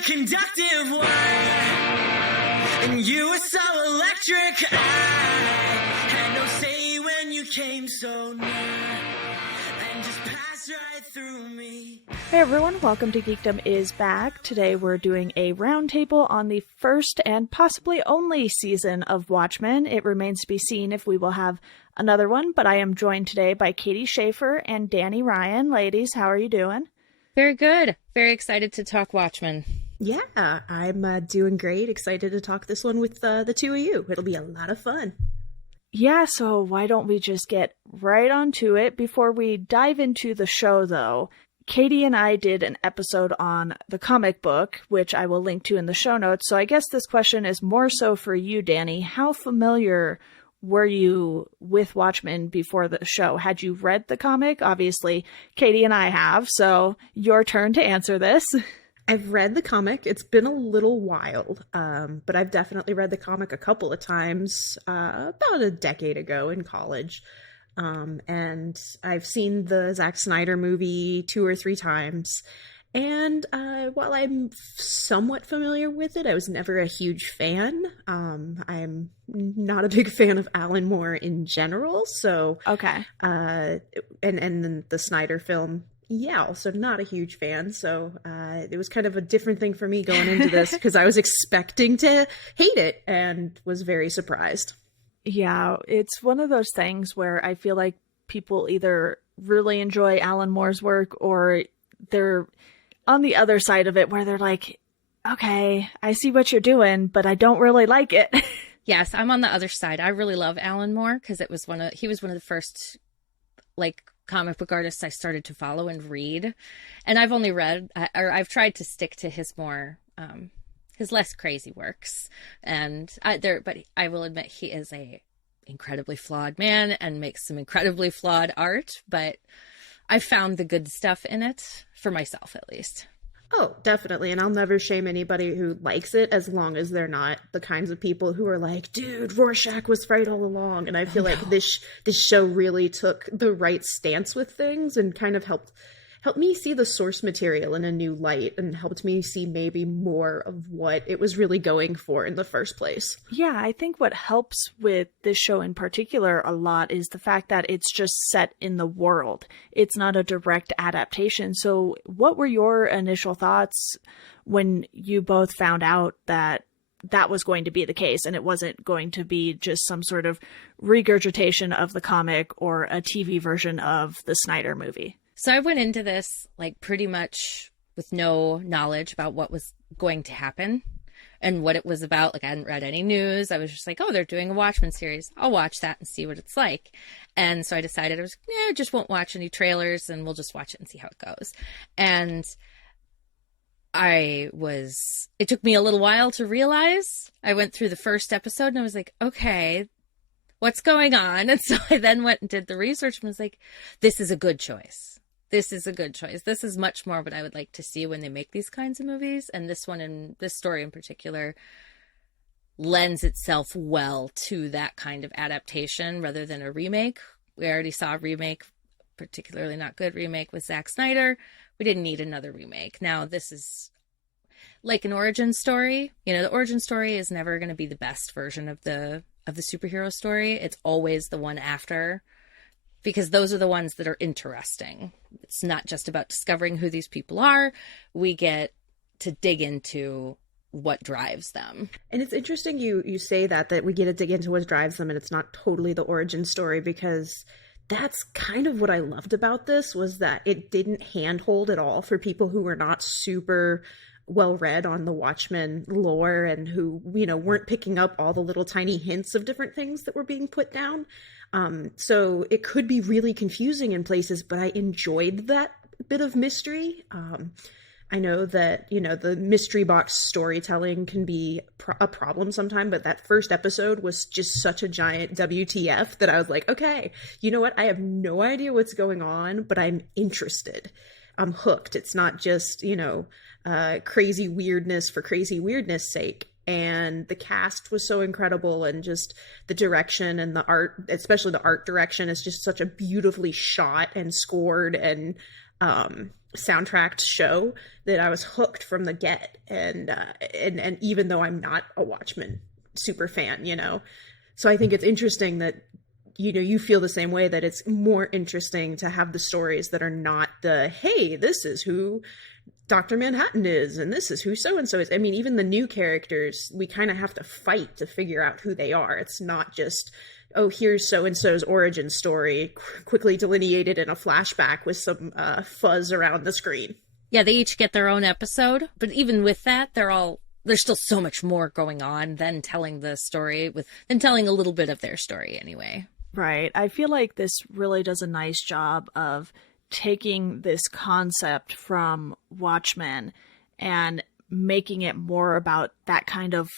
a conductive wire, and you were so electric. I had no say when you came so near, and just passed right through me. Hey everyone, welcome to Geekdom is back. Today we're doing a roundtable on the first and possibly only season of Watchmen. It remains to be seen if we will have another one, but I am joined today by Katie Schaefer and Danny Ryan. Ladies, how are you doing? Very good. Very excited to talk Watchmen. Yeah, I'm doing great. Excited to talk this one with the two of you. It'll be a lot of fun. Yeah, so why don't we just get right onto it? Before we dive into the show, though, Katie and I did an episode on the comic book, which I will link to in the show notes. So I guess this question is more so for you, Danny. How familiar were you with Watchmen before the show? Had you read the comic? Obviously, Katie and I have, so your turn to answer this. I've read the comic. It's been a little while, but I've definitely read the comic a couple of times, about a decade ago in college. And I've seen the Zack Snyder movie 2 or 3 times. And while I'm somewhat familiar with it, I was never a huge fan. I'm not a big fan of Alan Moore in general. So okay. And then the Snyder film, yeah, also not a huge fan. So it was kind of a different thing for me going into this because I was expecting to hate it and was very surprised. Yeah, it's one of those things where I feel like people either really enjoy Alan Moore's work or they're on the other side of it where they're like, okay, I see what you're doing, but I don't really like it. Yes, I'm on the other side. I really love Alan Moore because he was one of the first comic book artists I started to follow and read. And I've only read, or I've tried to stick to his more, his less crazy works. But I will admit he is a incredibly flawed man and makes some incredibly flawed art, but I found the good stuff in it, for myself at least. Oh, definitely. And I'll never shame anybody who likes it as long as they're not the kinds of people who are like, dude, Rorschach was right all along. And I feel like this show really took the right stance with things and kind of helped me see the source material in a new light and helped me see maybe more of what it was really going for in the first place. Yeah, I think what helps with this show in particular a lot is the fact that it's just set in the world. It's not a direct adaptation. So what were your initial thoughts when you both found out that that was going to be the case and it wasn't going to be just some sort of regurgitation of the comic or a TV version of the Snyder movie? So I went into this pretty much with no knowledge about what was going to happen and what it was about. I hadn't read any news. I was just like, oh, they're doing a Watchmen series. I'll watch that and see what it's like. And so I decided I just won't watch any trailers and we'll just watch it and see how it goes. And it took me a little while to realize. I went through the first episode and I was like, okay, what's going on? And so I then went and did the research and was like, this is a good choice. This is a good choice. This is much more what I would like to see when they make these kinds of movies. And this story in particular lends itself well to that kind of adaptation rather than a remake. We already saw a remake, particularly not good remake with Zack Snyder. We didn't need another remake. Now this is like an origin story. You know, the origin story is never going to be the best version of the superhero story. It's always the one after, because those are the ones that are interesting. It's not just about discovering who these people are. We get to dig into what drives them. And it's interesting you say that we get to dig into what drives them and it's not totally the origin story, because that's kind of what I loved about this, was that it didn't handhold at all for people who were not super well read on the Watchmen lore and who, weren't picking up all the little tiny hints of different things that were being put down. So it could be really confusing in places, but I enjoyed that bit of mystery. I know that, the mystery box storytelling can be a problem sometimes, but that first episode was just such a giant WTF that I was like, okay, you know what? I have no idea what's going on, but I'm interested. I'm hooked. It's not just, crazy weirdness for crazy weirdness sake. And the cast was so incredible, and just the direction and the art, especially the art direction, is just such a beautifully shot and scored, and soundtracked show that I was hooked from the get. And even though I'm not a Watchmen super fan, you know, so I think it's interesting that, you know, you feel the same way, that it's more interesting to have the stories that are not the, hey, this is who Dr. Manhattan is, and this is who so-and-so is. I mean, even the new characters, we kind of have to fight to figure out who they are. It's not just, oh, here's so-and-so's origin story, quickly delineated in a flashback with some fuzz around the screen. Yeah, they each get their own episode, but even with that, there's still so much more going on than telling the story than telling a little bit of their story anyway. Right. I feel like this really does a nice job of taking this concept from Watchmen and making it more about that kind of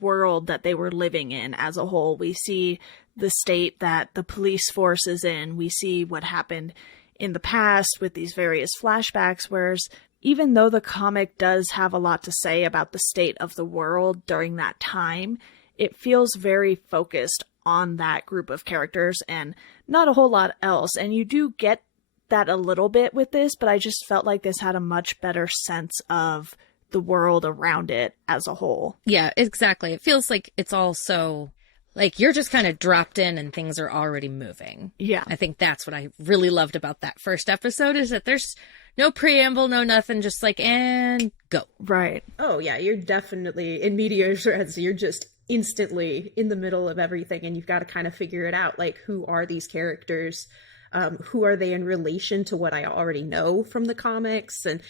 world that they were living in as a whole. We see the state that the police force is in. We see what happened in the past with these various flashbacks, whereas even though the comic does have a lot to say about the state of the world during that time, it feels very focused on that group of characters and not a whole lot else. And you do get that a little bit with this, but I just felt like this had a much better sense of the world around it as a whole. Yeah, exactly. It feels like it's all so, like, you're just kind of dropped in and things are already moving. Yeah. I think that's what I really loved about that first episode, is that there's no preamble, no nothing, just like, and go. Right. Oh, yeah, you're definitely in medias res. You're just instantly in the middle of everything, and you've got to kind of figure it out. Like, who are these characters? Who are they in relation to what I already know from the comics? And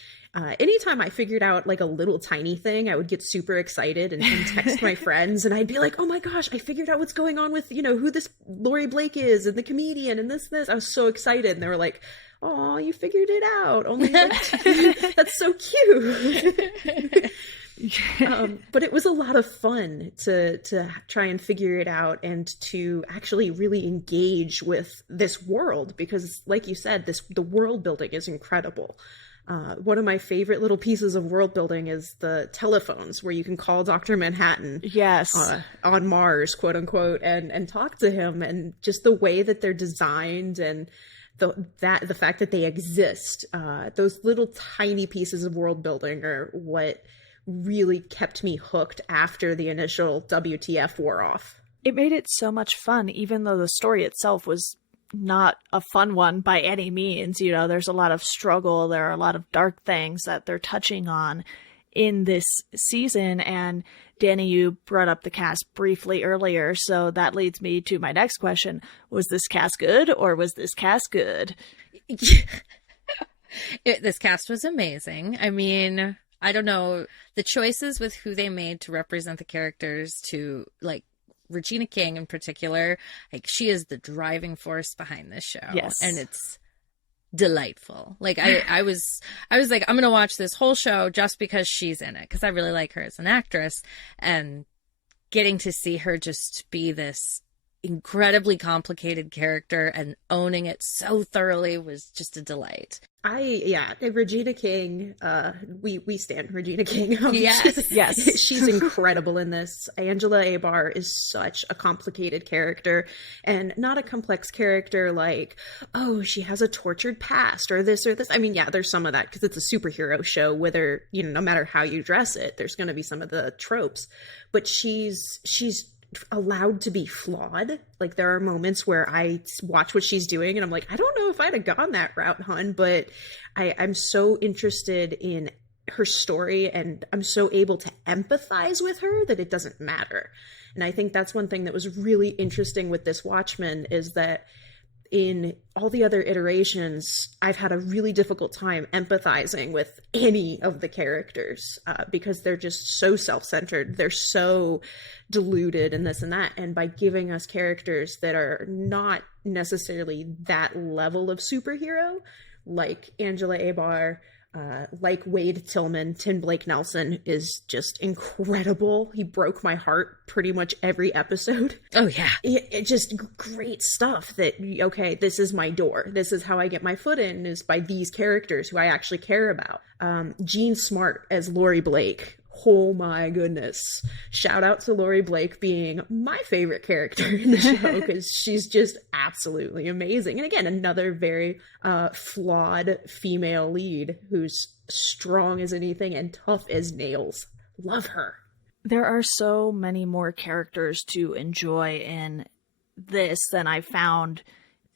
anytime I figured out like a little tiny thing, I would get super excited and text my friends, and I'd be like, oh my gosh, I figured out what's going on with, you know, who this Laurie Blake is and the comedian and this. I was so excited. And they were like, oh, you figured it out. Only like, that's so cute. But it was a lot of fun to try and figure it out and to actually really engage with this world, because like you said, the world building is incredible. One of my favorite little pieces of world building is the telephones where you can call Dr. Manhattan, yes, on Mars, quote unquote, and talk to him, and just the way that they're designed and the fact that they exist. Those little tiny pieces of world building are what really kept me hooked after the initial WTF wore off. It made it so much fun, even though the story itself was not a fun one by any means. You know, there's a lot of struggle. There are a lot of dark things that they're touching on in this season. And Danny, you brought up the cast briefly earlier, so that leads me to my next question. Was this cast good, or was this cast good? This cast was amazing. I mean, I don't know, the choices with who they made to represent the characters, to like Regina King in particular, like she is the driving force behind this show. Yes. And it's delightful. Like I was like, I'm going to watch this whole show just because she's in it, because I really like her as an actress, and getting to see her just be this incredibly complicated character and owning it so thoroughly was just a delight. Regina King, we stand Regina King. Yes. Yes. She's incredible in this. Angela Abar is such a complicated character, and not a complex character like, oh, she has a tortured past or this or this. I mean, yeah, there's some of that because it's a superhero show, whether, you know, no matter how you dress it, there's going to be some of the tropes, but she's allowed to be flawed. Like, there are moments where I watch what she's doing and I'm like, I don't know if I'd have gone that route, hun, but I'm so interested in her story and I'm so able to empathize with her that it doesn't matter. And I think that's one thing that was really interesting with this Watchmen, is that in all the other iterations, I've had a really difficult time empathizing with any of the characters because they're just so self-centered. They're so deluded and this and that. And by giving us characters that are not necessarily that level of superhero, like Angela Abar, like Wade Tillman, Tim Blake Nelson is just incredible. He broke my heart pretty much every episode. Oh, yeah. It just great stuff that, okay, this is my door. This is how I get my foot in, is by these characters who I actually care about. Jean Smart as Laurie Blake. oh my goodness. Shout out to Laurie Blake being my favorite character in the show, because she's just absolutely amazing. And again, another very flawed female lead who's strong as anything and tough as nails. Love her. There are so many more characters to enjoy in this than I found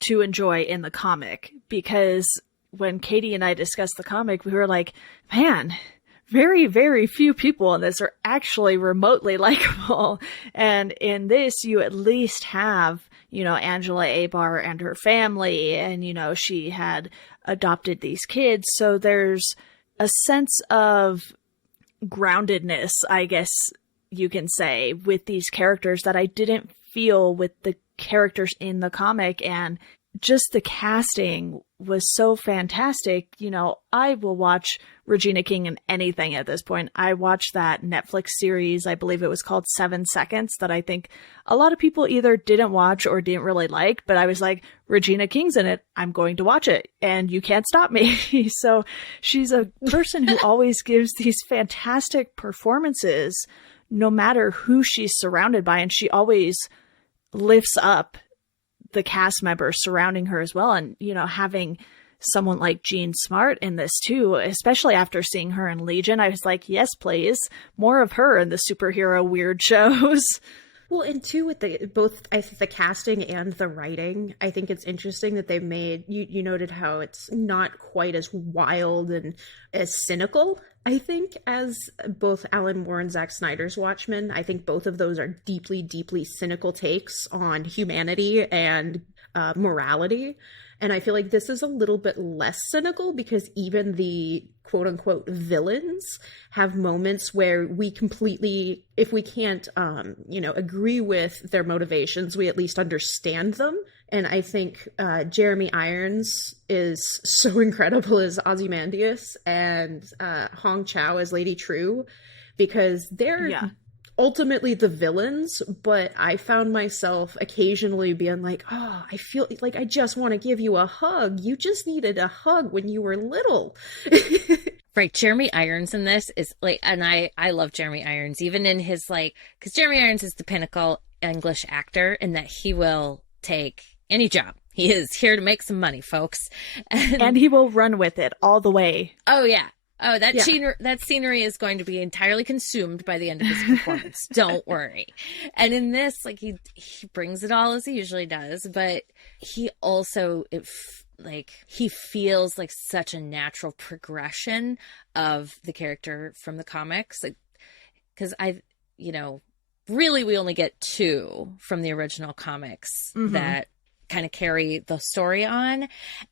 to enjoy in the comic, because when Katie and I discussed the comic, we were like, man, very, very few people in this are actually remotely likable. And in this, you at least have, you know, Angela Abar and her family, and, you know, she had adopted these kids. So there's a sense of groundedness, I guess you can say, with these characters that I didn't feel with the characters in the comic. And just the casting was so fantastic. You know, I will watch Regina King in anything at this point. I watched that Netflix series, I believe it was called 7 Seconds, that I think a lot of people either didn't watch or didn't really like, but I was like, Regina King's in it, I'm going to watch it, and you can't stop me. So she's a person who always gives these fantastic performances, no matter who she's surrounded by, and she always lifts up the cast members surrounding her as well. And, you know, having someone like Jean Smart in this too, especially after seeing her in Legion, I was like, yes, please, more of her in the superhero weird shows. Well, and too, with both I think the casting and the writing, I think it's interesting that they've made, you noted how it's not quite as wild and as cynical, I think, as both Alan Moore and Zack Snyder's Watchmen. I think both of those are deeply, deeply cynical takes on humanity and morality. And I feel like this is a little bit less cynical, because even the quote unquote villains have moments where we completely, if we can't, agree with their motivations, we at least understand them. And I think Jeremy Irons is so incredible as Ozymandias, and Hong Chow as Lady True, because they're ultimately the villains, but I found myself occasionally being like, oh, I feel like I just want to give you a hug. You just needed a hug when you were little. Right. Jeremy Irons in this is like, and I love Jeremy Irons, even in his like, because Jeremy Irons is the pinnacle English actor in that he will take any job. He is here to make some money, folks. And he will run with it all the way. Oh, yeah. Oh, that scenery is going to be entirely consumed by the end of his performance. Don't worry. And in this, like, he brings it all as he usually does, but he also, he feels like such a natural progression of the character from the comics. Because really we only get 2 from the original comics that kind of carry the story on,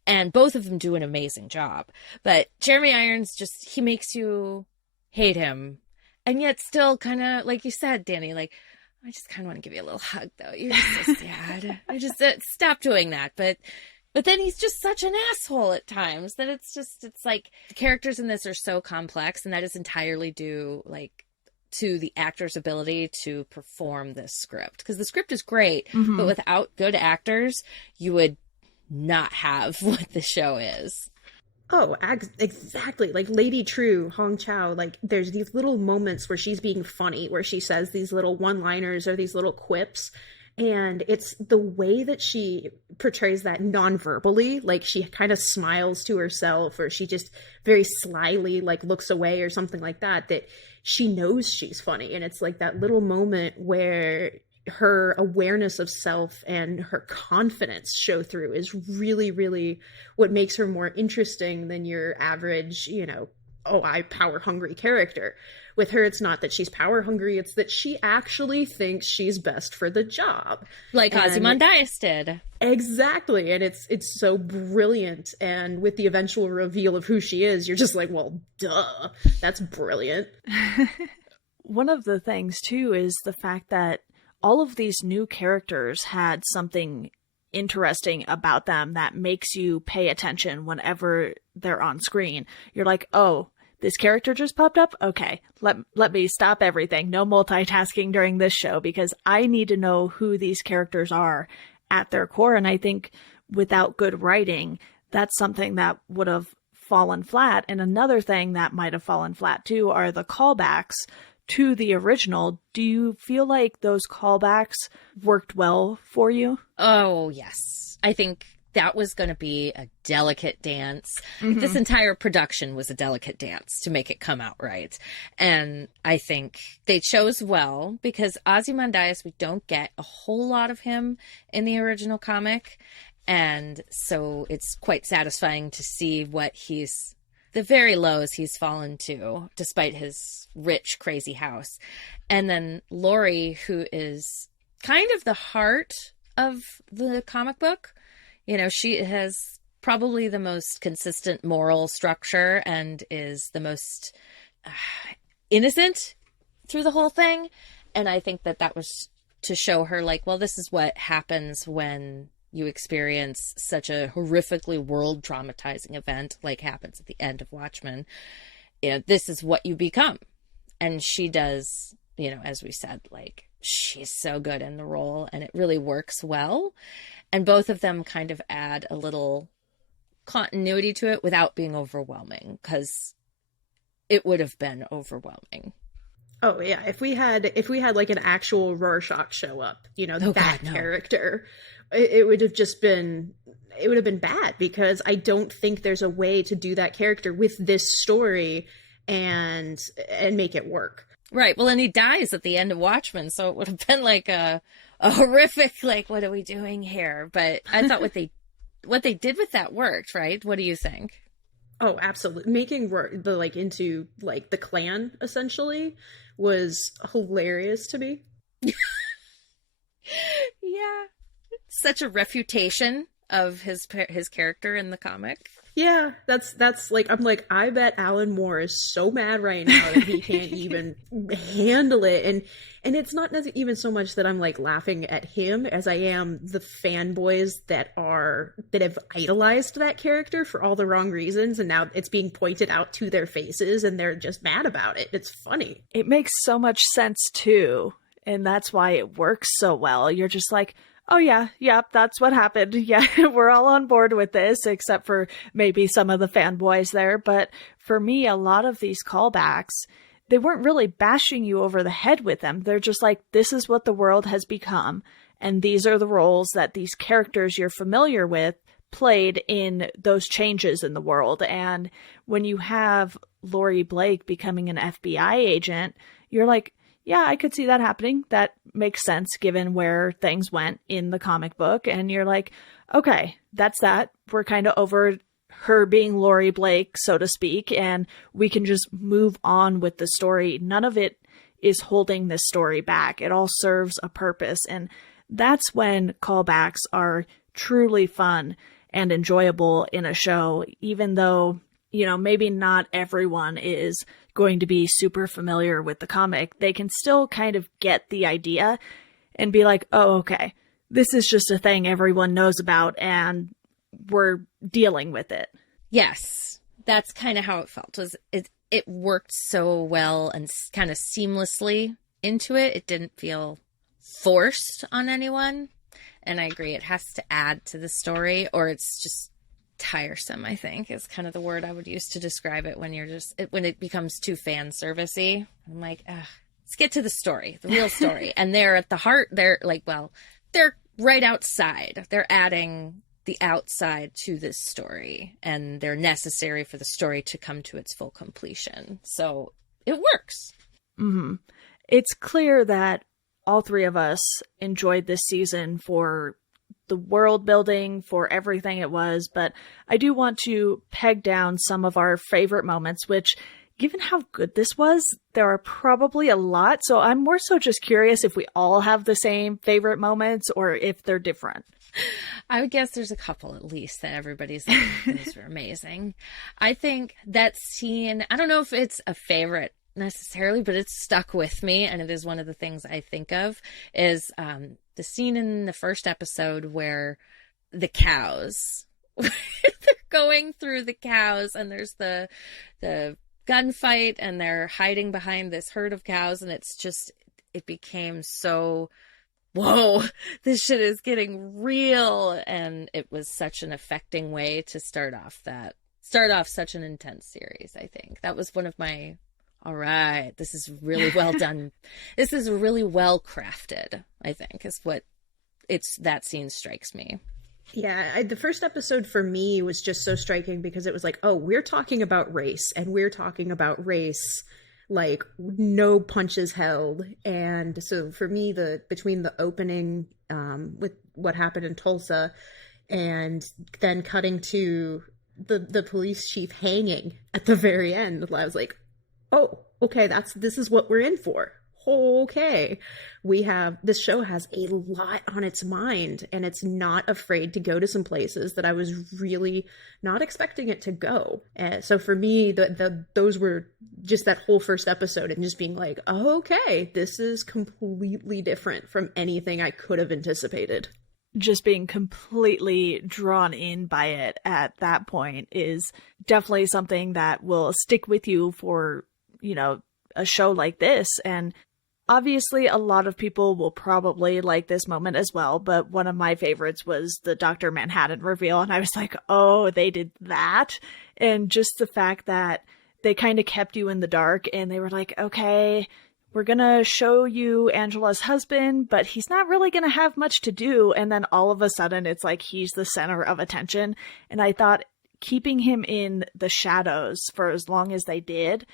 and both of them do an amazing job. But Jeremy Irons he makes you hate him, and yet still kind of, like you said, Danny, like, I just kind of want to give you a little hug though, you're just so sad. I just stop doing that. But then he's just such an asshole at times that it's like the characters in this are so complex, and that is entirely due to the actor's ability to perform this script, because the script is great, but without good actors you would not have what the show is. Oh, exactly. Like Lady True, Hong Chow, like there's these little moments where she's being funny, where she says these little one-liners or these little quips, and it's the way that she portrays that non-verbally, like she kind of smiles to herself, or she just very slyly like looks away or something like that, that she knows she's funny. And it's like that little moment where her awareness of self and her confidence show through is really, really what makes her more interesting than your average, power hungry character. With her, it's not that she's power hungry, it's that she actually thinks she's best for the job. Like Ozymandias did. Exactly. And it's so brilliant. And with the eventual reveal of who she is, you're just like, well, duh. That's brilliant. One of the things, too, is the fact that all of these new characters had something interesting about them that makes you pay attention whenever they're on screen. You're like, oh, this character just popped up? Okay, let me stop everything. No multitasking during this show, because I need to know who these characters are at their core. And I think without good writing, that's something that would have fallen flat. And another thing that might have fallen flat too are the callbacks to the original. Do you feel like those callbacks worked well for you? Oh, yes. I think that was going to be a delicate dance. This entire production was a delicate dance to make it come out right. And I think they chose well, because Ozymandias, we don't get a whole lot of him in the original comic. And so it's quite satisfying to see what the very lows he's fallen to, despite his rich, crazy house. And then Laurie, who is kind of the heart of the comic book. You know, she has probably the most consistent moral structure and is the most innocent through the whole thing. And I think that was to show her, like, well, this is what happens when you experience such a horrifically world traumatizing event like happens at the end of Watchmen. You know, this is what you become. And she does, you know, as we said, like, she's so good in the role, and it really works well. And both of them kind of add a little continuity to it without being overwhelming, because it would have been overwhelming. Oh yeah, if we had like an actual Rorschach show up, you know, character, it would have been bad, because I don't think there's a way to do that character with this story and make it work. Right. Well, and he dies at the end of Watchmen, so it would have been like a horrific, like, what are we doing here? But I thought what they did with that worked, right? What do you think? Oh, absolutely. Making into the clan essentially was hilarious to me. Yeah. Such a refutation of his character in the comic. Yeah, that's like, I'm like, I bet Alan Moore is so mad right now that he can't even handle it. And it's not even so much that I'm like laughing at him as I am the fanboys that have idolized that character for all the wrong reasons, and now it's being pointed out to their faces and they're just mad about it. It's funny. It makes so much sense too, and that's why it works so well. You're just like, oh yeah, that's what happened. Yeah, we're all on board with this, except for maybe some of the fanboys there. But for me, a lot of these callbacks, they weren't really bashing you over the head with them. They're just like, this is what the world has become, and these are the roles that these characters you're familiar with played in those changes in the world. And when you have Laurie Blake becoming an FBI agent, you're like, yeah, I could see that happening. That makes sense given where things went in the comic book. And you're like, okay, that's that. We're kind of over her being Laurie Blake, so to speak, and we can just move on with the story. None of it is holding this story back. It all serves a purpose. And that's when callbacks are truly fun and enjoyable in a show, even though, you know, maybe not everyone is going to be super familiar with the comic. They can still kind of get the idea and be like, oh, okay, this is just a thing everyone knows about and we're dealing with it. Yes, that's kind of how it felt. It worked so well and kind of seamlessly into it. It didn't feel forced on anyone. And I agree, it has to add to the story, or it's just tiresome, I think, is kind of the word I would use to describe it, when when it becomes too fan servicey. I'm like, let's get to the story, the real story. And they're at the heart, they're like, well, they're right outside. They're adding the outside to this story, and they're necessary for the story to come to its full completion. So it works. Mm-hmm. It's clear that all three of us enjoyed this season for the world building, for everything it was, but I do want to peg down some of our favorite moments, which, given how good this was, there are probably a lot. So I'm more so just curious if we all have the same favorite moments or if they're different. I would guess there's a couple at least that everybody's like, those were amazing. I think that scene, I don't know if it's a favorite necessarily, but it's stuck with me, and it is one of the things I think of, is the scene in the first episode where the cows, they're going through the cows, and there's the gunfight, and they're hiding behind this herd of cows, and it became so, whoa, this shit is getting real. And it was such an affecting way to start off that start off such an intense series. I think that was one of my, all right, this is really well done. This is really well crafted, I think, is what that scene strikes me. Yeah, the first episode for me was just so striking because it was like, oh, we're talking about race, and we're talking about race like no punches held. And so for me, between the opening with what happened in Tulsa and then cutting to the police chief hanging at the very end, I was like, oh, okay, this is what we're in for. Okay, this show has a lot on its mind, and it's not afraid to go to some places that I was really not expecting it to go. So for me, those were just that whole first episode and just being like, oh, okay, this is completely different from anything I could have anticipated. Just being completely drawn in by it at that point is definitely something that will stick with you for, a show like this. And obviously, a lot of people will probably like this moment as well, but one of my favorites was the Dr. Manhattan reveal, and I was like, oh, they did that? And just the fact that they kind of kept you in the dark, and they were like, okay, we're gonna show you Angela's husband, but he's not really gonna have much to do, and then all of a sudden, it's like he's the center of attention, and I thought keeping him in the shadows for as long as they did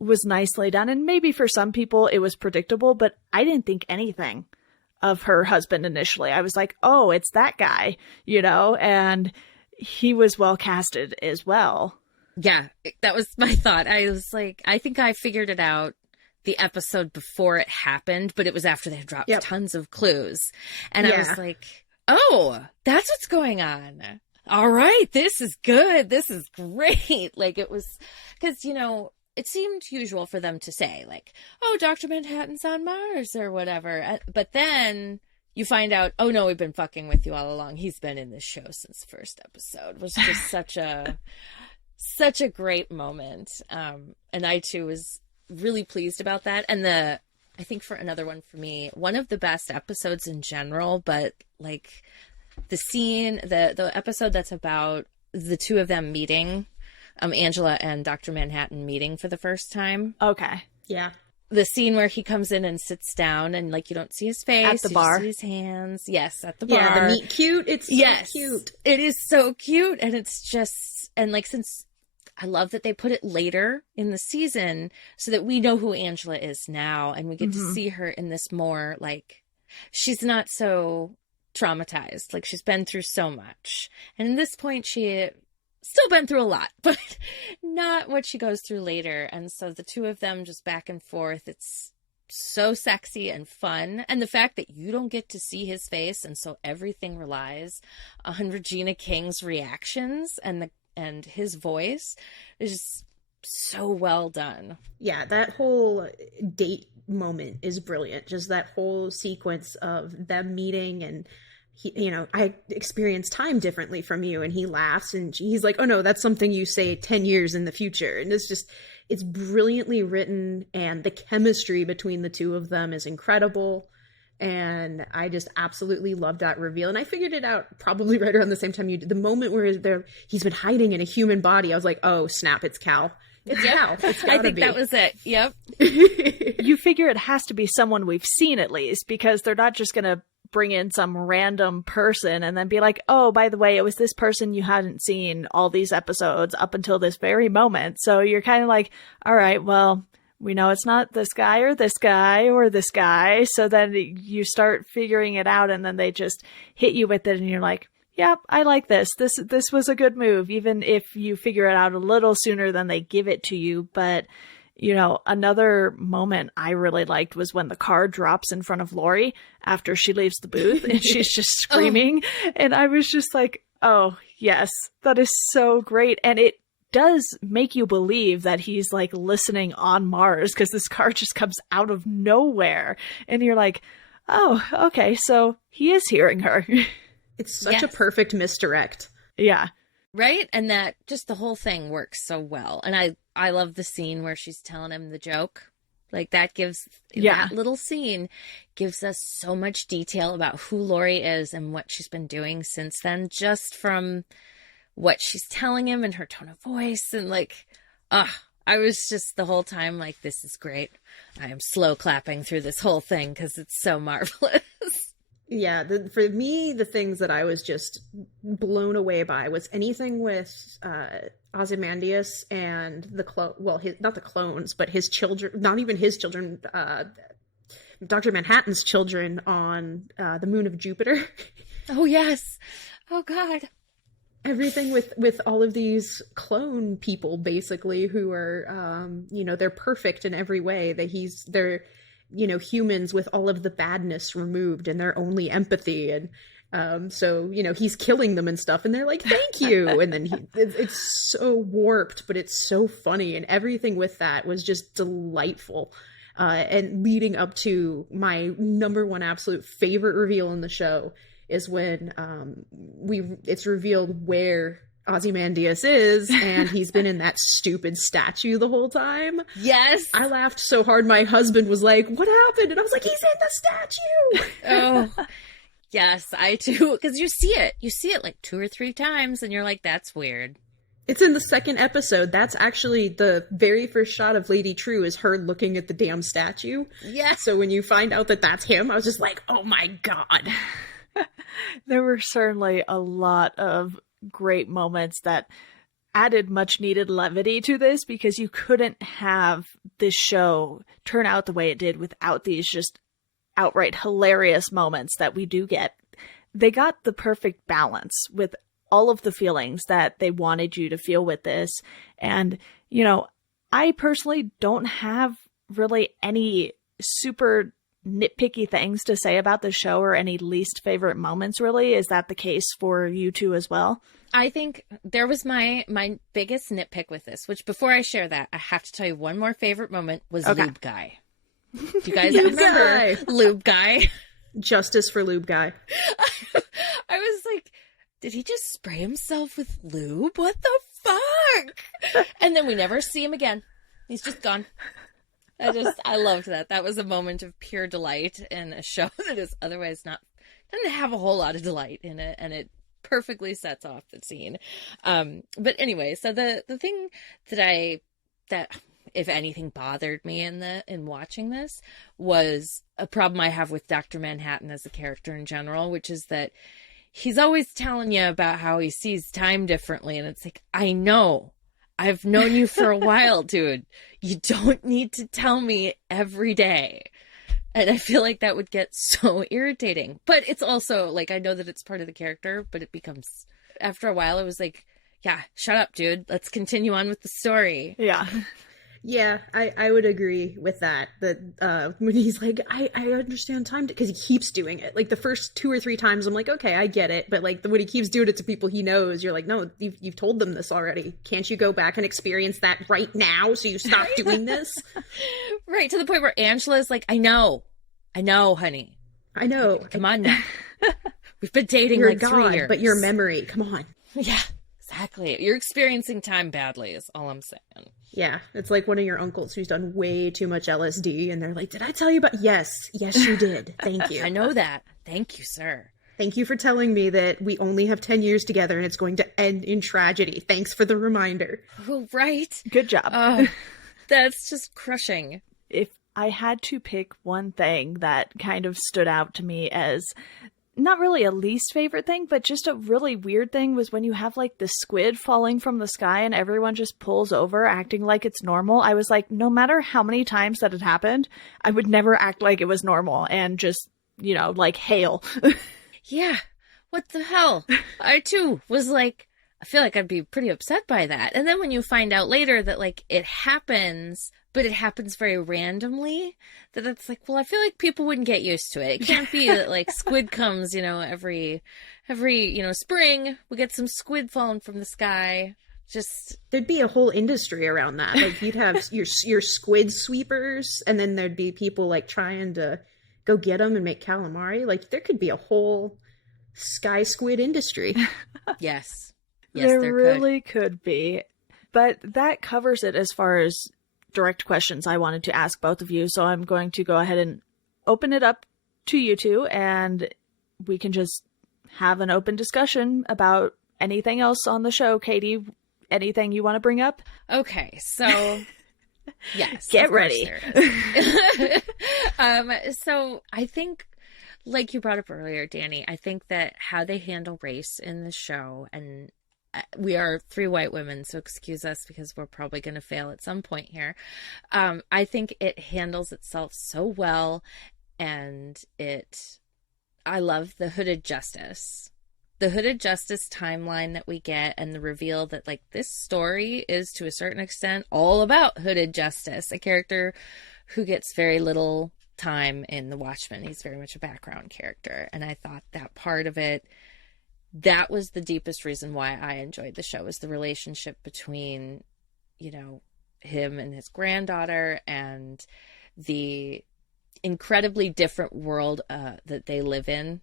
was nicely done. And maybe for some people it was predictable, but I didn't think anything of her husband initially. I was like, oh, it's that guy, and he was well casted as well. Yeah, that was my thought. I was like, I think I figured it out the episode before it happened, but it was after they had dropped tons of clues. And I was like, oh, that's what's going on. All right, this is good. This is great. Like, it was, because, it seemed usual for them to say, like, oh, Dr. Manhattan's on Mars or whatever. But then you find out, oh, no, we've been fucking with you all along. He's been in this show since the first episode. It was just such a great moment. And I, too, was really pleased about that. And I think for another one for me, one of the best episodes in general, but, like, the scene, the episode that's about the two of them meeting, Angela and Dr. Manhattan meeting for the first time. Okay. Yeah. The scene where he comes in and sits down and, like, you don't see his face. At the bar. You just see his hands. Yes, at the bar. Yeah, the meet cute. It's so cute. It is so cute. And it's just, and, like, since I love that they put it later in the season so that we know who Angela is now and we get to see her in this more, like, she's not so traumatized. Like, she's been through so much. And at this point, she still been through a lot, but not what she goes through later. And so the two of them just back and forth, it's so sexy and fun. And the fact that you don't get to see his face, and so everything relies on Regina King's reactions and his voice is just so well done. Yeah, that whole date moment is brilliant. Just that whole sequence of them meeting, and I experience time differently from you, and he laughs and he's like, oh no, that's something you say 10 years in the future. And it's brilliantly written, and the chemistry between the two of them is incredible. And I just absolutely loved that reveal. And I figured it out probably right around the same time you did. The moment where he's been hiding in a human body, I was like, oh snap, it's Cal. It's Cal. It's I think that was it. Yep. You figure it has to be someone we've seen at least, because they're not just going to bring in some random person and then be like, oh, by the way, it was this person you hadn't seen all these episodes up until this very moment. So you're kind of like, all right, well, we know it's not this guy or this guy or this guy. So then you start figuring it out, and then they just hit you with it, and you're like, yep, I like this. This was a good move, even if you figure it out a little sooner than they give it to you. But, another moment I really liked was when the car drops in front of Lori after she leaves the booth and she's just screaming. And I was just like, oh, yes, that is so great. And it does make you believe that he's like listening on Mars, because this car just comes out of nowhere. And you're like, oh, okay, so he is hearing her. It's such a perfect misdirect. Yeah. Right? And that just the whole thing works so well. And I love the scene where she's telling him the joke. Like, that that little scene gives us so much detail about who Lori is and what she's been doing since then, just from what she's telling him and her tone of voice. And like, I was just the whole time like, this is great. I am slow clapping through this whole thing because it's so marvelous. Yeah, for me, the things that I was just blown away by was anything with Ozymandias and not the clones, but his children, not even his children, Dr. Manhattan's children on the moon of Jupiter. Oh, yes. Oh, God. Everything with all of these clone people, basically, who are, they're perfect in every way. They're humans with all of the badness removed and their only empathy. And so, he's killing them and stuff. And they're like, thank you. And then it's so warped, but it's so funny. And everything with that was just delightful. And leading up to my number one absolute favorite reveal in the show is when it's revealed where Ozymandias is, and he's been in that stupid statue the whole time. Yes. I laughed so hard my husband was like, what happened? And I was like, he's in the statue. Oh, yes, I too. Because you see it like 2 or 3 times, and you're like, that's weird. It's in the second episode. That's actually the very first shot of Lady True is her looking at the damn statue. Yeah. So when you find out that that's him, I was just like, oh my God. There were certainly a lot of great moments that added much needed levity to this, because you couldn't have this show turn out the way it did without these just outright hilarious moments that we do get. They got the perfect balance with all of the feelings that they wanted you to feel with this. And, I personally don't have really any super nitpicky things to say about the show or any least favorite moments, really. Is that the case for you two as well? I think there was my biggest nitpick with this, which before I share that, I have to tell you one more favorite moment was Lube Guy. Do you guys remember Lube Guy? Justice for Lube Guy. I was like, did he just spray himself with lube? What the fuck? And then we never see him again. He's just gone. I loved that. That was a moment of pure delight in a show that is otherwise doesn't have a whole lot of delight in it, and it perfectly sets off the scene. But anyway, so the thing that if anything bothered me in watching this was a problem I have with Dr. Manhattan as a character in general, which is that he's always telling you about how he sees time differently, and it's like, I know. I've known you for a while, dude. You don't need to tell me every day. And I feel like that would get so irritating. But it's also, like, I know that it's part of the character, but it becomes, after a while, it was like, yeah, shut up, dude. Let's continue on with the story. Yeah. Yeah, I would agree with that. That when he's like, I understand time, because he keeps doing it. Like the first 2 or 3 times, I'm like, okay, I get it. But like when he keeps doing it to people he knows, you're like, no, you've told them this already. Can't you go back and experience that right now so you stop doing this? Right, to the point where Angela's like, I know, honey. I know. Come on now. We've been dating You're like God, 3 years. but your memory, come on. Yeah, exactly. You're experiencing time badly is all I'm saying. Yeah, it's like one of your uncles who's done way too much LSD, and they're like, did I tell you about... Yes, you did. Thank you. I know that. Thank you, sir. Thank you for telling me that we only have 10 years together and it's going to end in tragedy. Thanks for the reminder. Oh, right. Good job. That's just crushing. If I had to pick one thing that kind of stood out to me as not really a least favorite thing, but just a really weird thing, was when you have like the squid falling from the sky and everyone just pulls over acting like it's normal. I was like, no matter how many times that had happened, I would never act like it was normal and just, like hail. Yeah. What the hell? I too was like, I feel like I'd be pretty upset by that. And then when you find out later that like it happens, but it happens very randomly, that's like, well, I feel like people wouldn't get used to it. It can't be that like squid comes, every spring we get some squid falling from the sky. Just there'd be a whole industry around that. Like you'd have your squid sweepers, and then there'd be people like trying to go get them and make calamari. Like there could be a whole sky squid industry. Yes, there really could be. But that covers it as far as direct questions I wanted to ask both of you. So I'm going to go ahead and open it up to you two, and we can just have an open discussion about anything else on the show, Katie? Anything you want to bring up? Okay, so yes, Get of course ready. there is. So I think, like you brought up earlier, Danny, I think that how they handle race in the show, and we are 3 white women, so excuse us because we're probably going to fail at some point here. I think it handles itself so well, and I love the Hooded Justice. The Hooded Justice timeline that we get, and the reveal that, like, this story is to a certain extent all about Hooded Justice, a character who gets very little time in the Watchmen. He's very much a background character, and I thought that part of it, that was the deepest reason why I enjoyed the show, was the relationship between, you know, him and his granddaughter, and the incredibly different world that they live in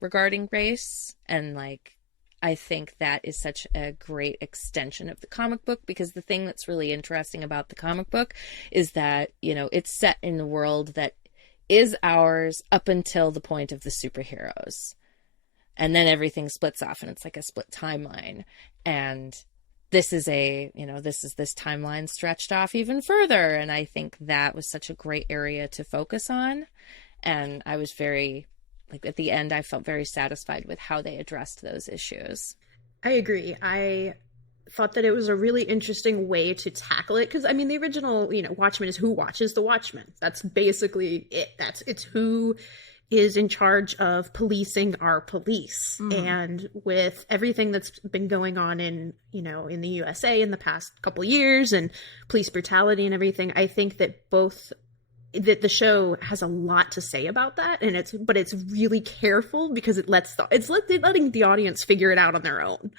regarding race. And like, I think that is such a great extension of the comic book, because the thing that's really interesting about the comic book is that, you know, it's set in the world that is ours up until the point of the superheroes, and then everything splits off and it's like a split timeline. And this is this timeline stretched off even further, and I think that was such a great area to focus on. And I was very, like, at the end, I felt very satisfied with how they addressed those issues. I agree. I thought that it was a really interesting way to tackle it, because I mean, the original, you know, Watchmen is who watches the Watchmen. That's basically it. It's who is in charge of policing our police. And with everything that's been going on in, you know, in the USA in the past couple years, and police brutality and everything, I think that the show has a lot to say about that, and it's really careful, because it's letting the audience figure it out on their own.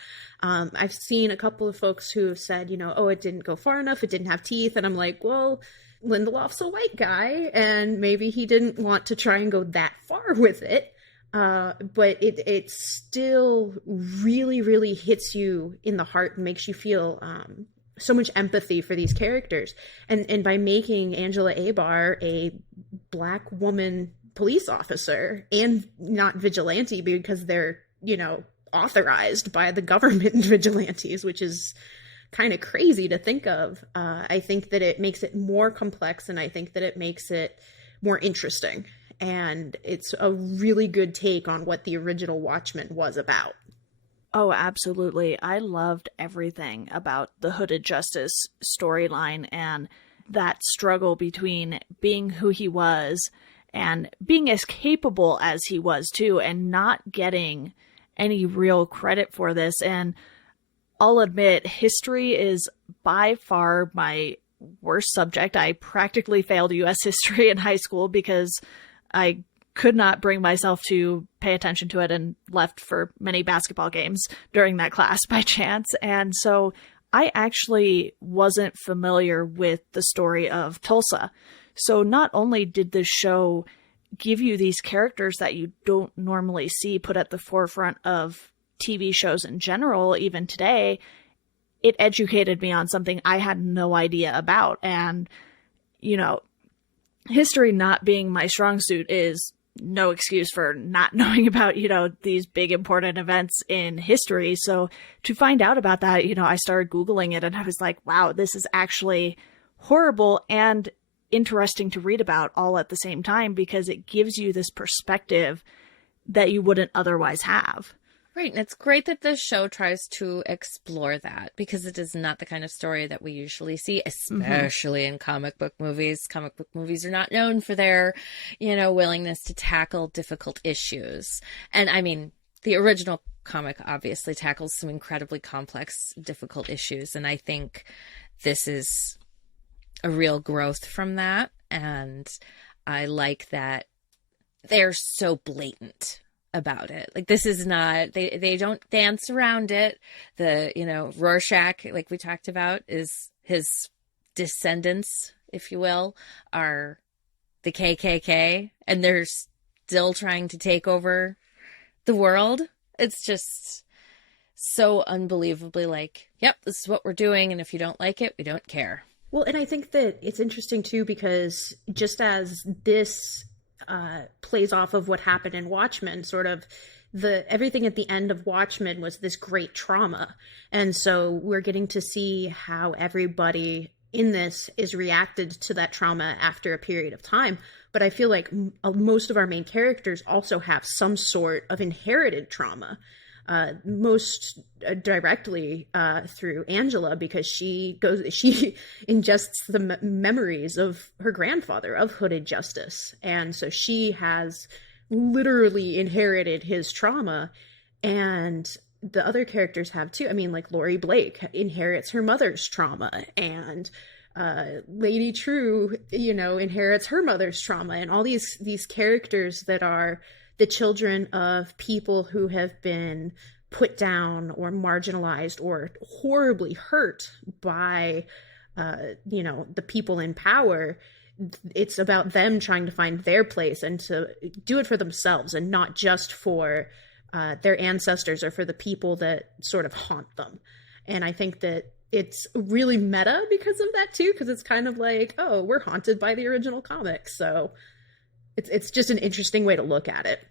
I've seen a couple of folks who have said, you know, oh, it didn't go far enough, it didn't have teeth, and I'm like, well, Lindelof's a white guy, and maybe he didn't want to try and go that far with it, but it still really, really hits you in the heart and makes you feel so much empathy for these characters. And by making Angela Abar a Black woman police officer, and not vigilante, because they're, you know, authorized by the government vigilantes, which is kind of crazy to think of. I think that it makes it more complex, and I think that it makes it more interesting. And it's a really good take on what the original Watchmen was about. Oh, absolutely. I loved everything about the Hooded Justice storyline, and that struggle between being who he was and being as capable as he was too, and not getting any real credit for this. And I'll admit, history is by far my worst subject. I practically failed U.S. history in high school because I could not bring myself to pay attention to it, and left for many basketball games during that class by chance. And so I actually wasn't familiar with the story of Tulsa. So not only did this show give you these characters that you don't normally see put at the forefront of TV shows in general, even today, it educated me on something I had no idea about. And, you know, history not being my strong suit is no excuse for not knowing about, you know, these big important events in history. So to find out about that, you know, I started Googling it, and I was like, wow, this is actually horrible and interesting to read about all at the same time, because it gives you this perspective that you wouldn't otherwise have. Right, and it's great that the show tries to explore that, because it is not the kind of story that we usually see, especially in comic book movies. Comic book movies are not known for their, you know, willingness to tackle difficult issues. And I mean, the original comic obviously tackles some incredibly complex, difficult issues, and I think this is a real growth from that. And I like that they're so blatant about it. Like, this is not, they don't dance around it. The, you know, Rorschach, like we talked about, is his descendants, if you will, are the KKK, and they're still trying to take over the world. It's just so unbelievably like, yep, this is what we're doing, and if you don't like it, we don't care. Well, and I think that it's interesting too, because just as this plays off of what happened in Watchmen, sort of everything at the end of Watchmen was this great trauma. And so we're getting to see how everybody in this is reacted to that trauma after a period of time. But I feel like most of our main characters also have some sort of inherited trauma, most directly through Angela, because she ingests the memories of her grandfather, of Hooded Justice. And so she has literally inherited his trauma, and the other characters have too. I mean, like Laurie Blake inherits her mother's trauma, and Lady True, inherits her mother's trauma, and all these characters that are the children of people who have been put down or marginalized or horribly hurt by, the people in power. It's about them trying to find their place and to do it for themselves and not just for their ancestors or for the people that sort of haunt them. And I think that it's really meta because of that too, because it's kind of like, oh, we're haunted by the original comics. So it's just an interesting way to look at it.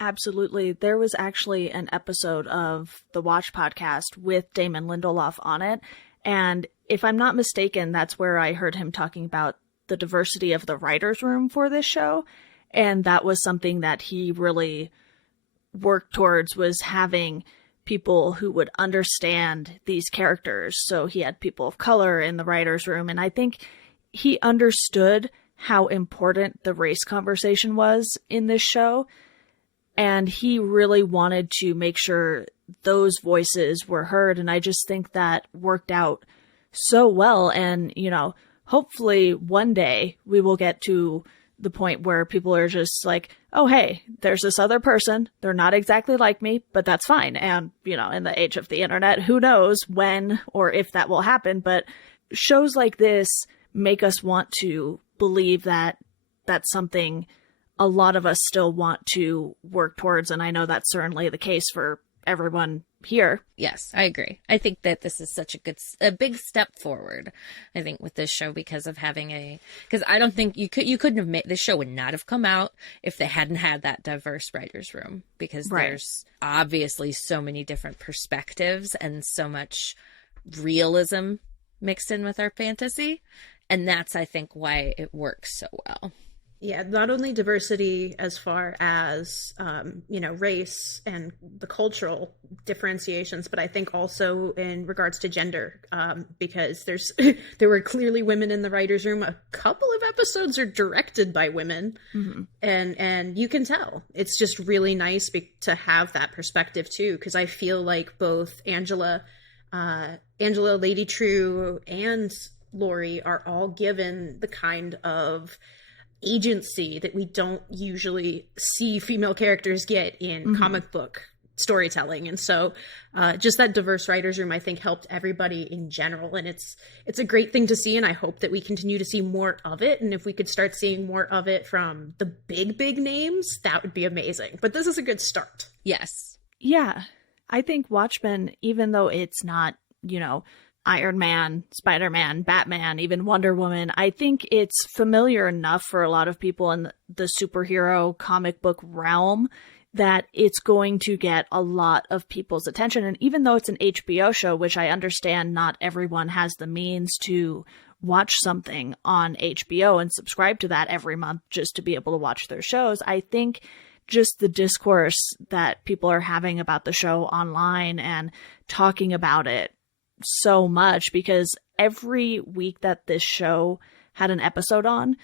Absolutely. There was actually an episode of the Watch podcast with Damon Lindelof on it. And if I'm not mistaken, that's where I heard him talking about the diversity of the writer's room for this show. And that was something that he really worked towards, was having people who would understand these characters. So he had people of color in the writer's room. And I think he understood how important the race conversation was in this show. And he really wanted to make sure those voices were heard. And I just think that worked out so well. And, hopefully one day we will get to the point where people are just like, oh, hey, there's this other person. They're not exactly like me, but that's fine. And, in the age of the internet, who knows when or if that will happen. But shows like this make us want to believe that that's something a lot of us still want to work towards. And I know that's certainly the case for everyone here. Yes, I agree. I think that this is such a big step forward, I think, with this show, because of having because I don't think you couldn't have made, this show would not have come out if they hadn't had that diverse writer's room, because there's obviously so many different perspectives and so much realism mixed in with our fantasy. And that's, I think, why it works so well. Yeah, not only diversity as far as, race and the cultural differentiations, but I think also in regards to gender, because there were clearly women in the writer's room. A couple of episodes are directed by women, and you can tell. It's just really nice to have that perspective too, because I feel like both Angela, Lady True, and Laurie are all given the kind of agency that we don't usually see female characters get in comic book storytelling. And so just that diverse writers room, I think, helped everybody in general. And it's a great thing to see. And I hope that we continue to see more of it. And if we could start seeing more of it from the big names, that would be amazing. But this is a good start. Yes. Yeah. I think Watchmen, even though it's not, Iron Man, Spider-Man, Batman, even Wonder Woman, I think it's familiar enough for a lot of people in the superhero comic book realm that it's going to get a lot of people's attention. And even though it's an HBO show, which I understand not everyone has the means to watch something on HBO and subscribe to that every month just to be able to watch their shows, I think just the discourse that people are having about the show online and talking about it so much, because every week that this show had an episode on,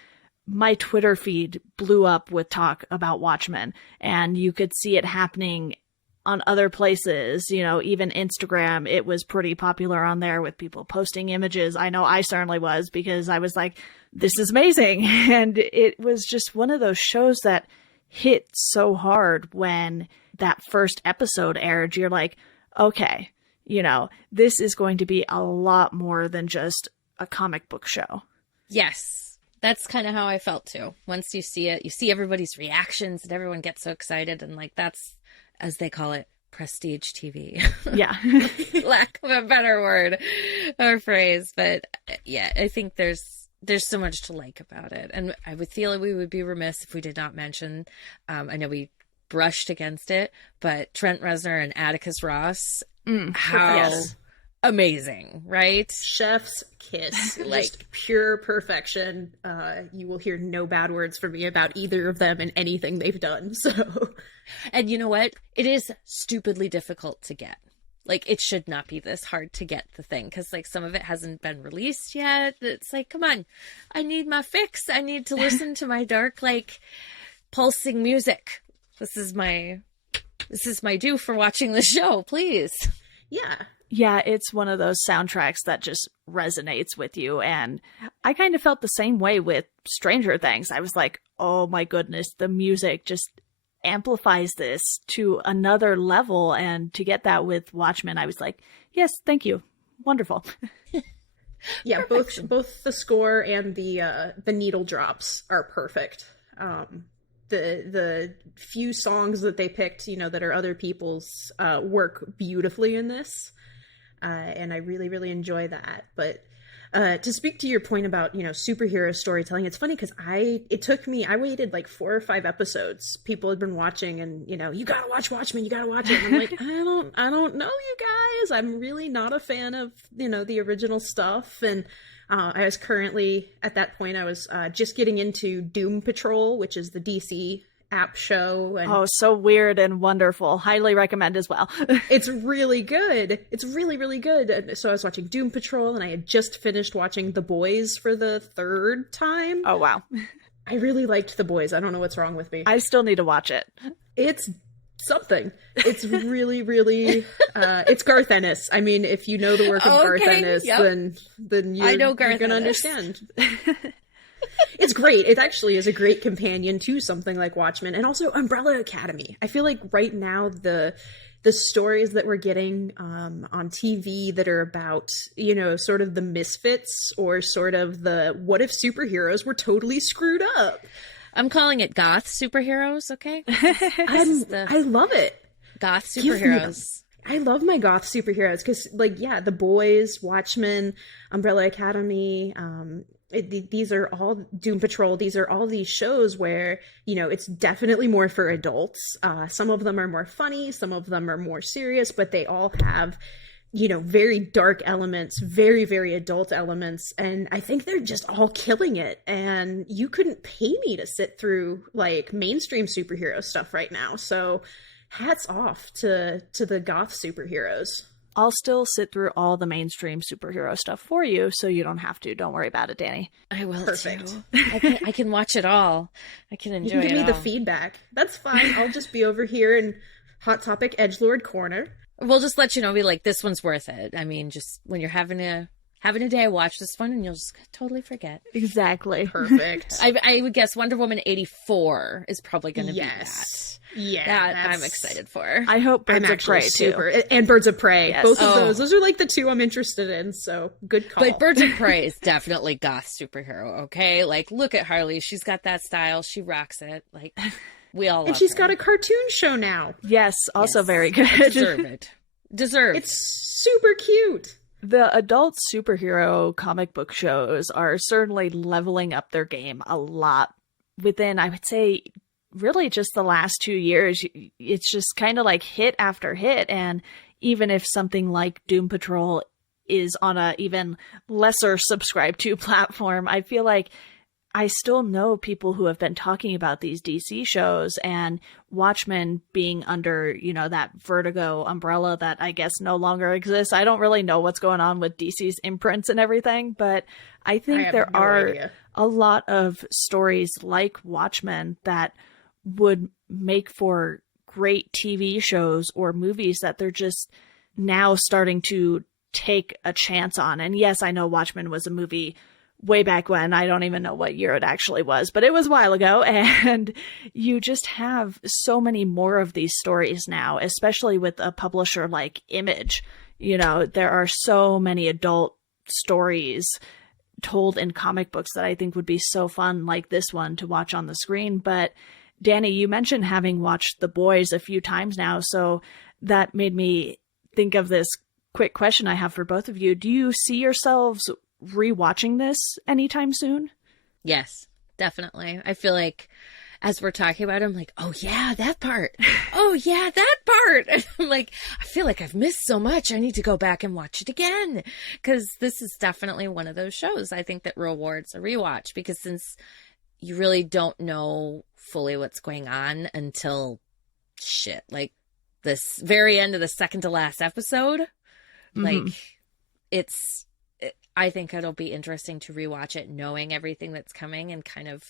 my Twitter feed blew up with talk about Watchmen, and you could see it happening on other places, even Instagram. It was pretty popular on there with people posting images. I know I certainly was, because I was like, this is amazing. And it was just one of those shows that hit so hard when that first episode aired. You're like, okay, this is going to be a lot more than just a comic book show. Yes. That's kind of how I felt too. Once you see it, you see everybody's reactions and everyone gets so excited, and that's, as they call it, prestige TV. Yeah. Lack of a better word or phrase. But yeah, I think there's so much to like about it. And I would feel we would be remiss if we did not mention, I know we brushed against it, but Trent Reznor and Atticus Ross, how Yes. amazing, right? Chef's kiss. Like- Just pure perfection. You will hear no bad words from me about either of them and anything they've done. So And you know what? It is stupidly difficult to get. Like, it should not be this hard to get the thing, because, like, some of it hasn't been released yet. It's like, come on, I need my fix. I need to listen to my dark, like, pulsing music. This is my due for watching the show, please. yeah. Yeah, it's one of those soundtracks that just resonates with you. And I kind of felt the same way with Stranger Things. I was like, oh my goodness, the music just amplifies this to another level. And to get that with Watchmen, I was like, yes, thank you. Wonderful. Yeah, Perfection. both the score and the needle drops are perfect. The few songs that they picked, that are other people's, work beautifully in this. And I really, really enjoy that. But to speak to your point about, superhero storytelling, it's funny because I waited like 4 or 5 episodes. People had been watching and, you gotta watch Watchmen, you gotta watch it. And I'm like, I don't know, you guys. I'm really not a fan of, the original stuff. And I was currently, at that point, I was just getting into Doom Patrol, which is the DC app show. And Oh, so weird and wonderful. Highly recommend as well. it's really good. It's really, really good. And so I was watching Doom Patrol, and I had just finished watching The Boys for the 3rd time. Oh, wow. I really liked The Boys. I don't know what's wrong with me. I still need to watch it. It's something. It's really, really, it's Garth Ennis. I mean, if you know the work of Garth Okay, Ennis, yep. then I know Garth you're gonna Ennis. understand. It's great. It actually is a great companion to something like Watchmen, and also Umbrella Academy. I feel like right now the stories that we're getting on TV that are about, sort of the misfits, or sort of the what if superheroes were totally screwed up. I'm calling it goth superheroes, okay? This is the I love it. goth Give me them. superheroes. I love my goth superheroes because, The Boys, Watchmen, Umbrella Academy, these are all Doom Patrol. These are all these shows where, it's definitely more for adults. Some of them are more funny. Some of them are more serious, but they all have, very dark elements, very, very adult elements. And I think they're just all killing it. And you couldn't pay me to sit through mainstream superhero stuff right now. So hats off to the goth superheroes. I'll still sit through all the mainstream superhero stuff for you, so you don't have to. Don't worry about it, Danny. I will Perfect. too. I can watch it all. I can You enjoy can give it me all. the feedback. That's fine. I'll just be over here in Hot Topic Edgelord Corner. We'll just let you know, be like, this one's worth it. I mean, just when you're having a day, watch this one and you'll just totally forget. Exactly. Perfect. I would guess Wonder Woman 84 is probably going to Yes. be Yeah. that. that's- I'm excited for. I hope I'm Birds of actually Prey, super. too. And Birds of Prey. Yes. Both of Oh. those. Those are the 2 I'm interested in. So good call. But Birds of Prey is definitely goth superhero, okay? Like, look at Harley. She's got that style. She rocks it. Like, we all love and she's her. got a cartoon show now. Yes, also Yes. very good. Deserve it. Deserved. It's super cute. The adult superhero comic book shows are certainly leveling up their game a lot within, I would say, really just the last 2 years. It's just kind of like hit after hit. And even if something like Doom Patrol is on a even lesser subscribed to platform, I feel like I still know people who have been talking about these DC shows, and Watchmen being under, that Vertigo umbrella that I guess no longer exists. I don't really know what's going on with DC's imprints and everything, but I think I have there no are idea. a lot of stories like Watchmen that would make for great TV shows or movies that they're just now starting to take a chance on. And yes, I know Watchmen was a movie way back when. I don't even know what year it actually was, but it was a while ago. And you just have so many more of these stories now, especially with a publisher like Image. There are so many adult stories told in comic books that I think would be so fun, like this one, to watch on the screen. But Danny, you mentioned having watched The Boys a few times now, so that made me think of this quick question I have for both of you. Do you see yourselves rewatching this anytime soon? Yes, definitely. I feel like as we're talking about it, I'm like, oh yeah, that part. Oh yeah, that part. And I'm like, I feel like I've missed so much. I need to go back and watch it again. Because this is definitely one of those shows I think that rewards a rewatch, because since you really don't know fully what's going on until like this very end of the second to last episode, like I think it'll be interesting to rewatch it knowing everything that's coming and kind of,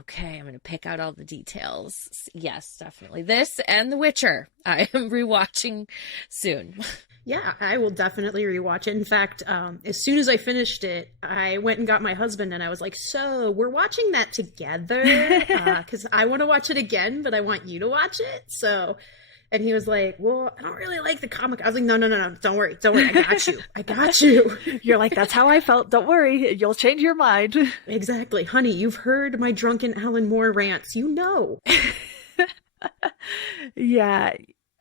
okay, I'm going to pick out all the details. Yes, definitely. This and The Witcher, I am rewatching soon. Yeah, I will definitely rewatch it. In fact, as soon as I finished it, I went and got my husband and I was like, so we're watching that together? Because I want to watch it again, but I want you to watch it. So... And he was like, well, I don't really like the comic. I was like, no, don't worry. I got you. You're like, that's how I felt. Don't worry. You'll change your mind. Exactly. Honey, you've heard my drunken Alan Moore rants. You know. Yeah.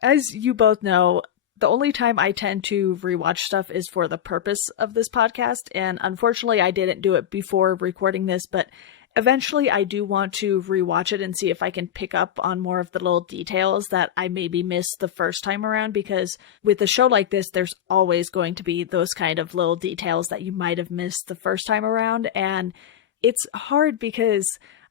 As you both know, the only time I tend to rewatch stuff is for the purpose of this podcast. And unfortunately, I didn't do it before recording this, but eventually I do want to rewatch it and see if I can pick up on more of the little details that I maybe missed the first time around, because with a show like this, there's always going to be those kind of little details that you might have missed the first time around. And it's hard because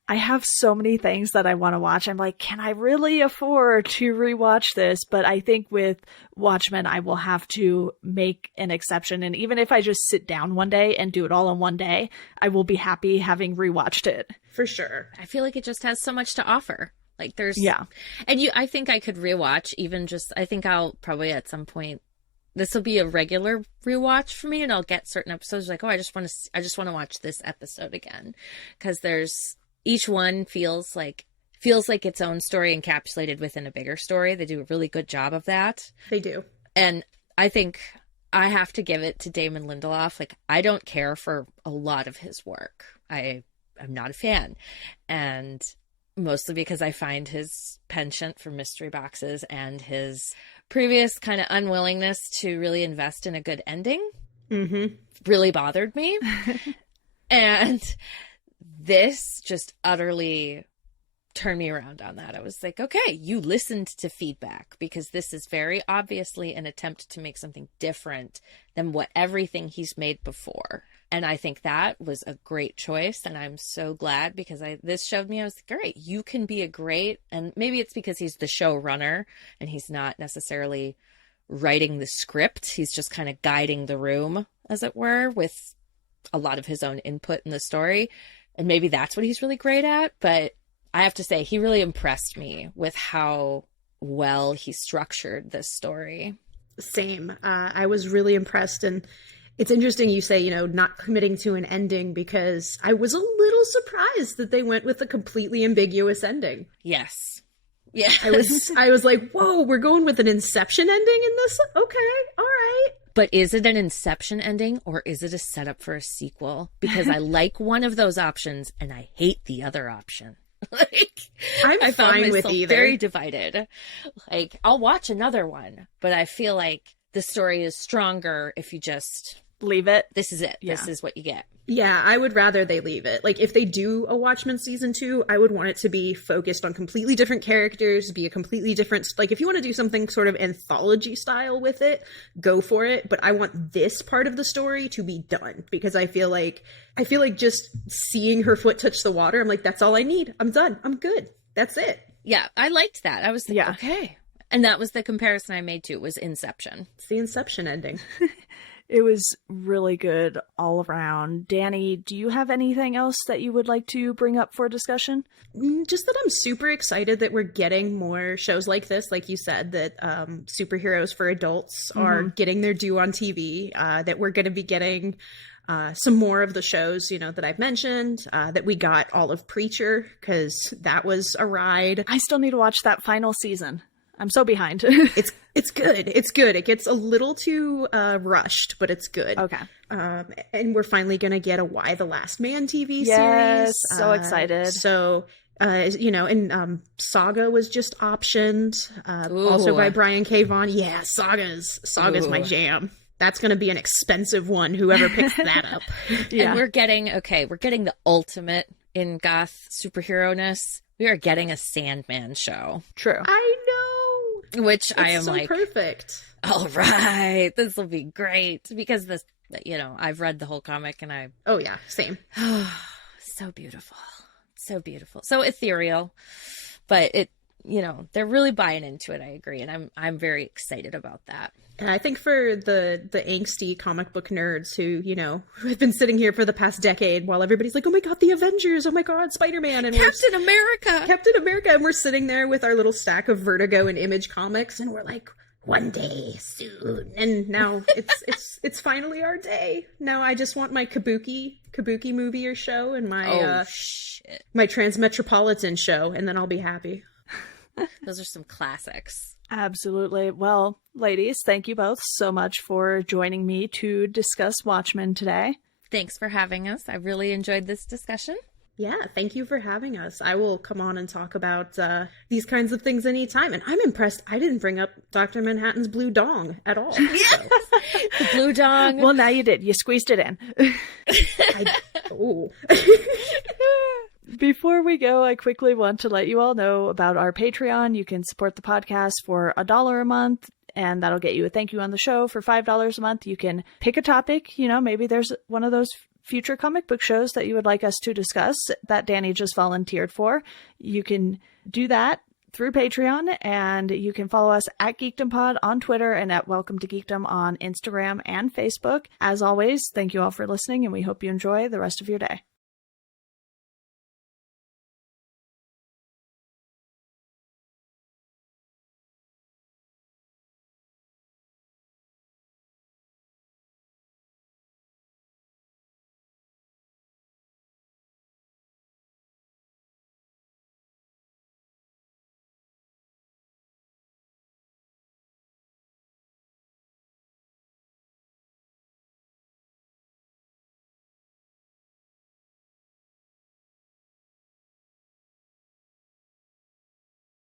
I have so many things that I want to watch. I'm like, can I really afford to rewatch this? But I think with Watchmen, I will have to make an exception. And even if I just sit down one day and do it all in one day, I will be happy having rewatched it. For sure. I feel like it just has so much to offer. Like there's, yeah. And I think I could rewatch even just, I think I'll probably at some point, this will be a regular rewatch for me, and I'll get certain episodes like, oh, I just want to watch this episode again. Because each one feels like its own story encapsulated within a bigger story. They do a really good job of that. They do. And I think I have to give it to Damon Lindelof. Like, I don't care for a lot of his work. I'm not a fan. And mostly because I find his penchant for mystery boxes and his previous kind of unwillingness to really invest in a good ending really bothered me. And this just utterly turned me around on that. I was like, okay, you listened to feedback, because this is very obviously an attempt to make something different than what everything he's made before. And I think that was a great choice. And I'm so glad, because this showed me, I was like, all right, you can be a great, and maybe it's because he's the showrunner and he's not necessarily writing the script. He's just kind of guiding the room, as it were, with a lot of his own input in the story. And maybe that's what he's really great at. But I have to say, he really impressed me with how well he structured this story. Same. I was really impressed. And it's interesting you say, not committing to an ending, because I was a little surprised that they went with a completely ambiguous ending. Yes. Yeah. I was like, whoa, we're going with an Inception ending in this? Okay. All right. But is it an Inception ending, or is it a setup for a sequel? Because I like one of those options and I hate the other option. I found fine with myself either. very divided. Like, I'll watch another one, but I feel like the story is stronger if you just leave it. This is it. Yeah. This is what you get. Yeah, I would rather they leave it. Like, if they do a Watchmen season 2, I would want it to be focused on completely different characters, be a completely different, like, if you want to do something sort of anthology style with it, go for it. But I want this part of the story to be done, because I feel like just seeing her foot touch the water, I'm like, that's all I need. I'm done. I'm good. That's it. Yeah, I liked that. I was like, okay. And that was the comparison I made to it, was Inception. It's the Inception ending. It was really good all around. Danny, do you have anything else that you would like to bring up for discussion? Just that I'm super excited that we're getting more shows like this. Like you said, that superheroes for adults are getting their due on TV, that we're going to be getting some more of the shows, that I've mentioned, that we got all of Preacher, because that was a ride. I still need to watch that final season. I'm so behind. It's good. It's good. It gets a little too rushed, but it's good. Okay. And we're finally going to get a Why the Last Man TV yes, series. So excited. So, and Saga was just optioned, also by Brian K. Vaughan. Yeah, Saga's my jam. That's going to be an expensive one, whoever picks that up. Yeah. And we're getting the ultimate in goth superhero-ness. We are getting a Sandman show, True. I know. which I am It's so like, perfect. all right, this will be great because this, I've read the whole comic and Oh yeah, same. so beautiful, so ethereal, but they're really buying into it. I agree, and I'm very excited about that. And I think for the angsty comic book nerds who, have been sitting here for the past decade while everybody's like, oh my god, the Avengers, oh my god, Spider-Man, and Captain America, and we're sitting there with our little stack of Vertigo and Image comics, and we're like, one day soon. And now it's finally our day. Now I just want my Kabuki movie or show and my shit, my Transmetropolitan show, and then I'll be happy. those are some classics. Absolutely. Well, ladies, thank you both so much for joining me to discuss Watchmen today. Thanks for having us. I really enjoyed this discussion. Yeah, thank you for having us. I will come on and talk about these kinds of things anytime. And I'm impressed I didn't bring up Dr. Manhattan's blue dong at all. So. The blue dong. Well, now you did. You squeezed it in. Before we go, I quickly want to let you all know about our Patreon. You can support the podcast for $1 a month, and that'll get you a thank you on the show. For $5 a month, you can pick a topic. Maybe there's one of those future comic book shows that you would like us to discuss that Danny just volunteered for. You can do that through Patreon, and you can follow us at GeekdomPod on Twitter and at Welcome to Geekdom on Instagram and Facebook. As always, thank you all for listening, and we hope you enjoy the rest of your day.